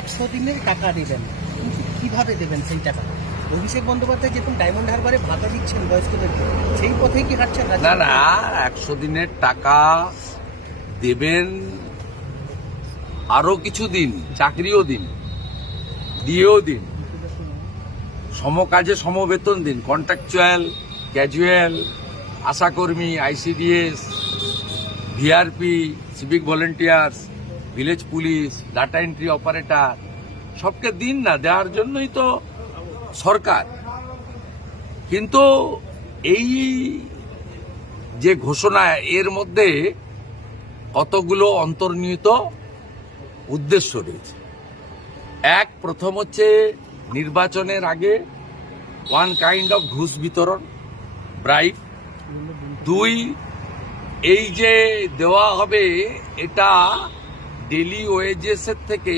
100 দিনের টাকা দেবেন, কিন্তু কিভাবে দেবেন সেই টাকা? অভিষেক বন্দ্যোপাধ্যায় যেরকম ডায়মন্ড হারবারে ভাতা দিচ্ছেন বয়স্কদেরকে, সেই পথেই কি হাঁটছেন? না না, 100 দিনের টাকা দেবেন, আরো কিছু দিন চাকরিও দিন, দিয়েও দিন, সমকাজে সমবেতন দিন, কন্ট্রাকচুয়াল, ক্যাজুয়াল, আশাকর্মী, ICDS, VRP, civic volunteers, village police, data entry operator, সবকে দিন না, দেওয়ার জন্যই তো সরকার। কিন্তু এই যে ঘোষণা, এর মধ্যে কতগুলো অন্তর্নিহিত উদ্দেশ্য রয়েছে। প্রথম হচ্ছে নির্বাচনের আগে ওয়ান কাইন্ড অফ ঘুষ বিতরণ, ব্রাইব। 2, এই যে দেওয়া হবে এটা ডেলি ওয়েজেসের থেকে